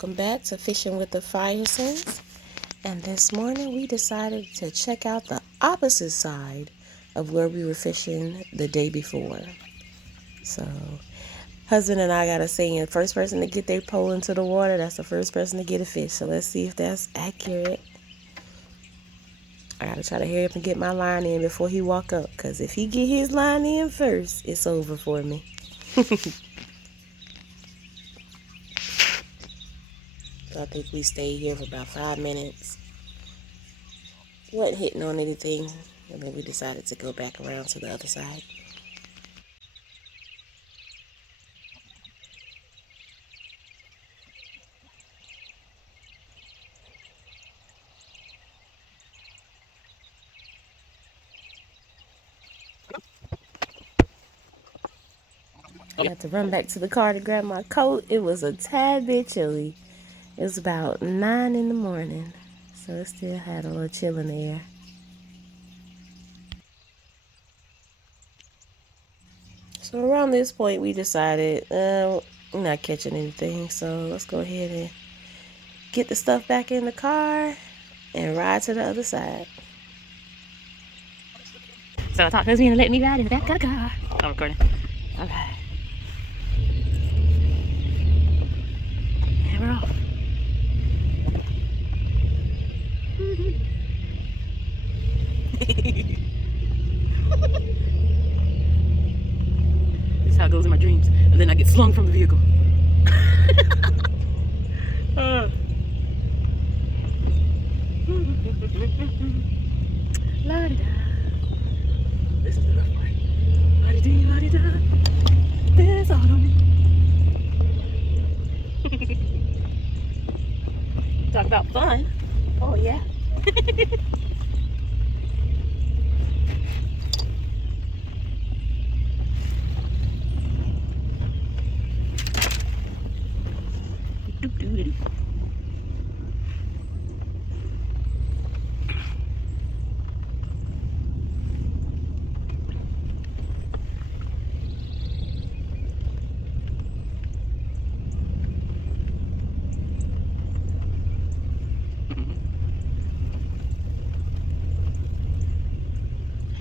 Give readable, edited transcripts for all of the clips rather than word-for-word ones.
welcome back to Fishing with the Firesense. And this morning we decided to check out the opposite side of where we were fishing the day before. So, husband and I got a saying, first person to get their pole into the water, that's the first person to get a fish. So let's see if that's accurate. I gotta try to hurry up and get my line in before he walk up, because if he get his line in first, it's over for me. So I think we stayed here for about 5 minutes. Wasn't hitting on anything, and then we decided to go back around to the other side. I had to run back to the car to grab my coat. It was a tad bit chilly. It was about 9 in the morning, so it still had a little chill in the air. So around this point, we decided we're not catching anything, so let's go ahead and get the stuff back in the car and ride to the other side. So I talked to husband and let me ride in the back of the car. I'm recording. Okay. And we're off. This is how it goes in my dreams. And then I get slung from the vehicle. La-di-da. This is the rough part. La-di-dee, la-di-da. This autumn. Talk about fun. Oh, yeah.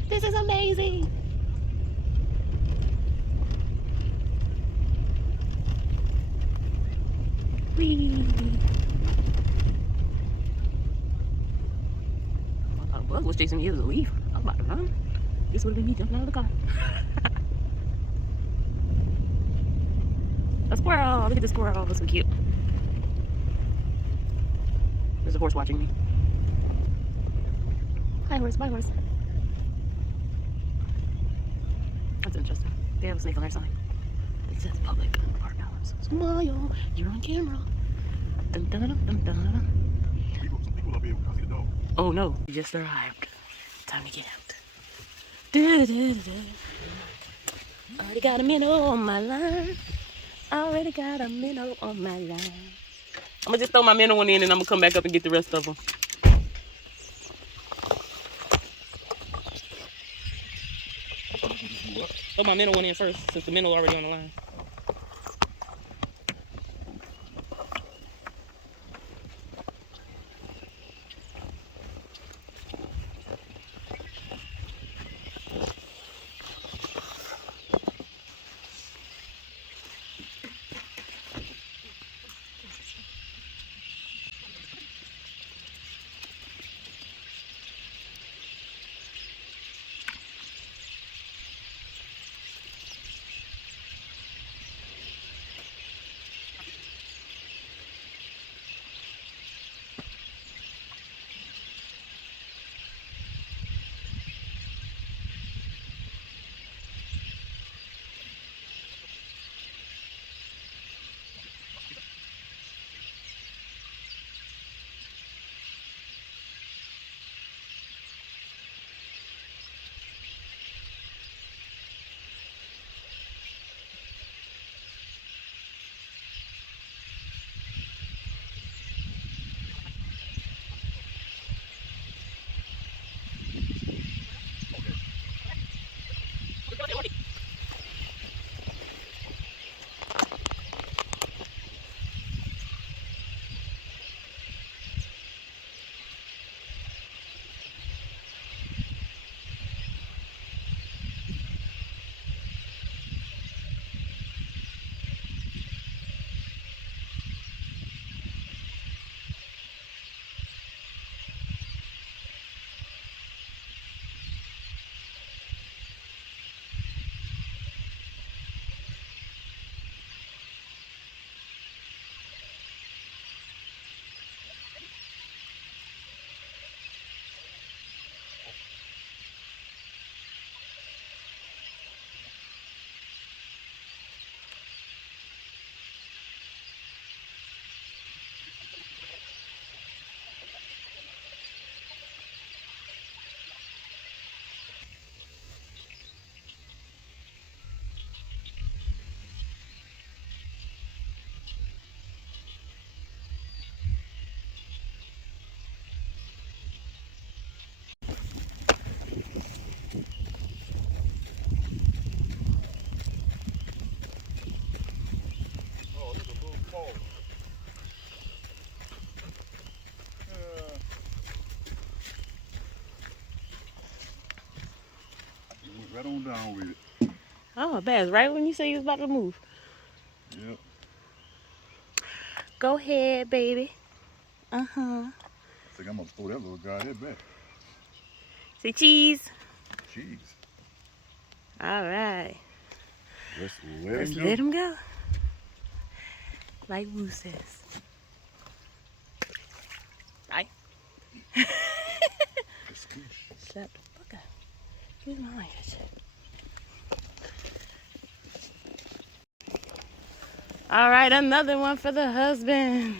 This is amazing. Whee. I thought a bug was chasing me. It was a leaf. I was about to run. This would have been me jumping out of the car. A squirrel. Look at this squirrel. That's so cute. There's a horse watching me. Hi, horse. Bye, horse. That's interesting. They have a snake on their sign. It says public park hours. Smile. You're on camera. Dun, dun, dun, dun, dun, dun. Some people up here will see the dog. Oh no, we just arrived. Time to get out. Da, da, da, da. Already got a minnow on my line. Already got a minnow on my line. I'm gonna just throw my minnow one in and I'm gonna come back up and get the rest of them. Throw my minnow one in first since the minnow already on the line. Right on down with it. Oh, bass, right when you say you was about to move. Yep. Go ahead, baby. I think I'm gonna throw that little guy there back. Say cheese. Jeez. All right. Let's let Let's him go. let him go. Like Woo says. Bye. Slap the fuck out. Excuse my language. All right, another one for the husband.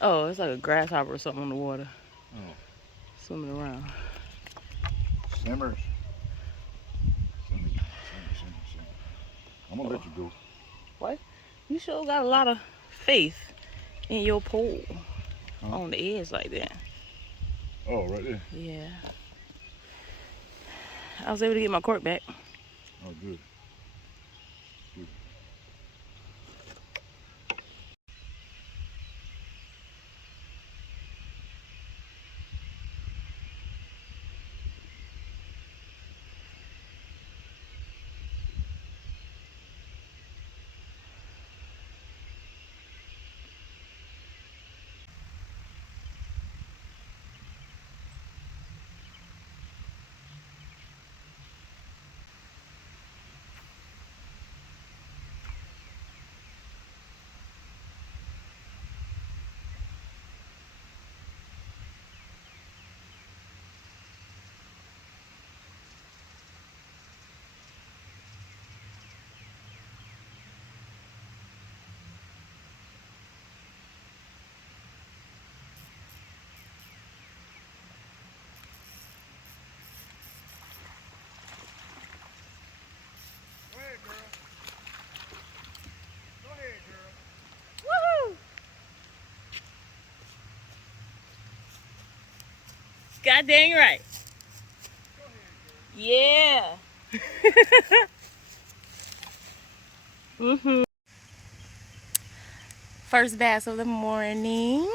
Oh, it's like a grasshopper or something on the water. Oh. Swimming around. Simmers. Simmer. I'm gonna let you go. What? You sure got a lot of faith in your pole on the edge like that. Oh, right there. Yeah. I was able to get my cork back. Oh, good. Good. Go ahead, girl. Go ahead, girl. Woohoo! God dang right. Go ahead, girl. Yeah. First bass of the morning.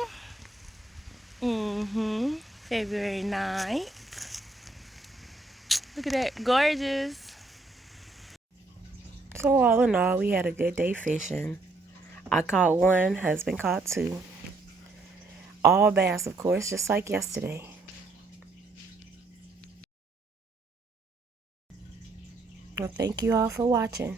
February 9th. Look at that. Gorgeous. So all in all, we had a good day fishing. I caught one, husband caught two. All bass, of course, just like yesterday. Well, thank you all for watching.